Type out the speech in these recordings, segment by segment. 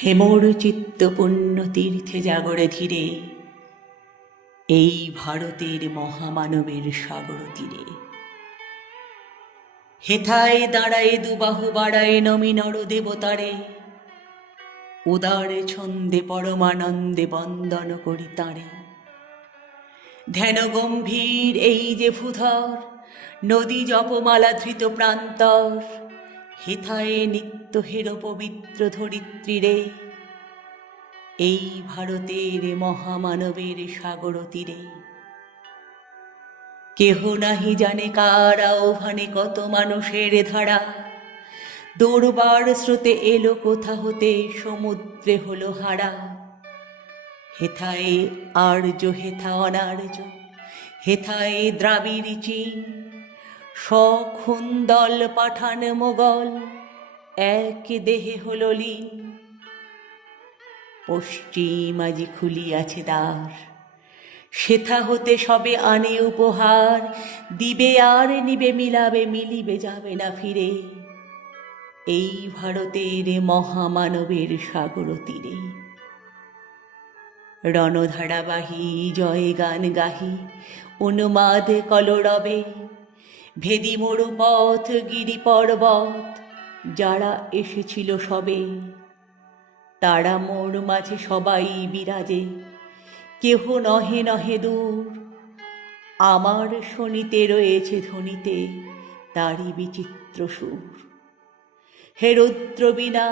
হেমর চিত্তপুণ্য তীর্থে জাগরে ধীরে, এই ভারতের মহামানবের সাগর তীরে। হেথায় দাঁড়ায় দুবাহু বাড়ায় নমি নর দেবতারে, উদার ছন্দে পরমানন্দে বন্দন করি তাঁরে। ধ্যান গম্ভীর এই যে ভূধর, নদী জপমালা ধৃত প্রান্তর, হেথায় নিত্য হের পবিত্র ধরিত্রীরে, এই ভারতের মহামানবের সাগর তীরে। কেহ নাহি জানে কার আহ্বানে কত মানুষের ধারা, দৌড়বার স্রোতে এলো কোথা হতে সমুদ্রে হলো হারা। হেথায় আর্য হেথা অনার্য, হেথায় দ্রাবিড় চীন, সখুন্দল পাঠান মোগল, এক দেহে হল লীন। পশ্চিম আজি খুলিয়াছে দ্বার, সেথা হতে সবে আনে উপহার, দিবে আর নিবে মিলাবে মিলিবে যাবে না ফিরে, এই ভারতের মহামানবের সাগর তীরে। রণধারাবাহী জয় গান গাহি উন্মাদ কলরবে, ভেদি মরু পথ গিরি পর্বত, যারা এসেছিল সবে, তারা মোর মাঝে সবাই বিরাজে, কেহ নহে নহে দূর। আমার শনিতে রয়েছে ধ্বনিতে তারি বিচিত্র সুর। হে রুদ্র বীণা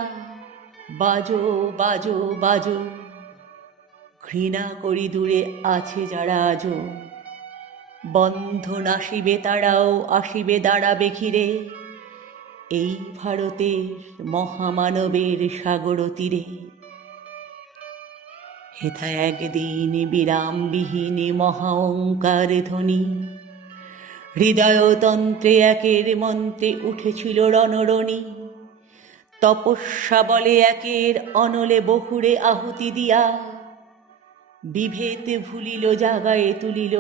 বাজো বাজো বাজো, ঘৃণা করি দূরে আছে যারা আজো, বন্ধন আসিবে তারাও আসিবে দাঁড়াবে ঘিরে, এই ভারতের মহামানবের সাগর তীরে। হেথা একদিন বিরামবিহীন মহা ওঙ্কার ধ্বনি, হৃদয়তন্ত্রে একের মন্ত্রে উঠেছিল রণরণী। তপস্যা বলে একের অনলে বহুরে আহুতি দিয়া, বিভেদ ভুলিল জাগায়ে তুলিল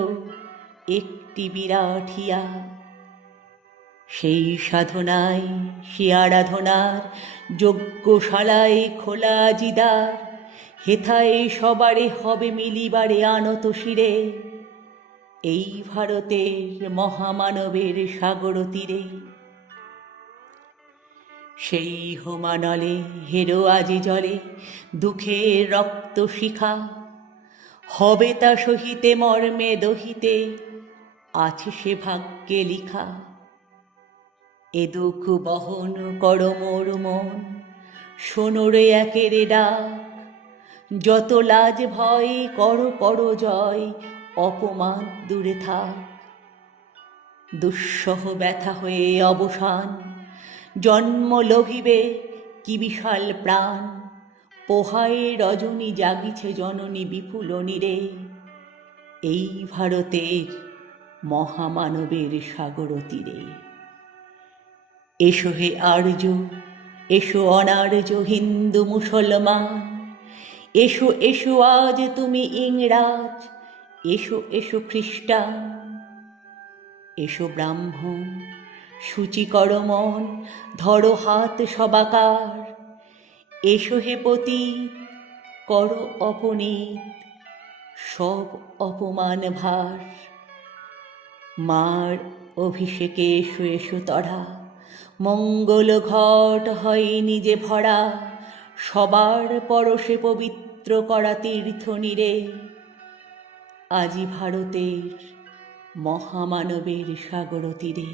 একটি বিরাট হিয়া। সেই সাধনায় সে আরাধনার যজ্ঞশালায় খোলা জিদার, হেথায় সবারে হবে মিলিবারে আনত শিরে, এই ভারতের মহামানবের সাগর তীরে। সেই হোমানলে হেরো আজি জলে দুঃখের রক্ত শিখা, হবে তা সহিতে মর্মে দহিতে আছে সে ভাগ্যে লিখা। এ দুঃখ বহন কর মোর মন, শোনো রে একের ডাক, যত লাজ ভয় কর কর জয়, অপমান দূরে থাক। দুঃসহ ব্যথা হয়ে অবসান, জন্ম লভিবে কি বিশাল প্রাণ, পোহায় রজনী জাগিছে জননী বিপুল নীরে, এই ভারতের মহামানবের সাগর তীরে। এসো হে আর্য, এসো অনার্য হিন্দু মুসলমান, এসো এসো আজ তুমি ইংরাজ, এসো এসো খ্রিস্টান। এসো ব্রাহ্মণ সূচি কর মন, ধরো হাত সবাকার, এসো হে পতিত কর অপনীত সব অপমান ভার। মার অভিষেকে এসো এসো তরা, মঙ্গল ঘট হয় নিজে ভরা, সবার পরশে পবিত্র করা তীর্থ নীরে, আজি ভারতের মহামানবের সাগর তীরে।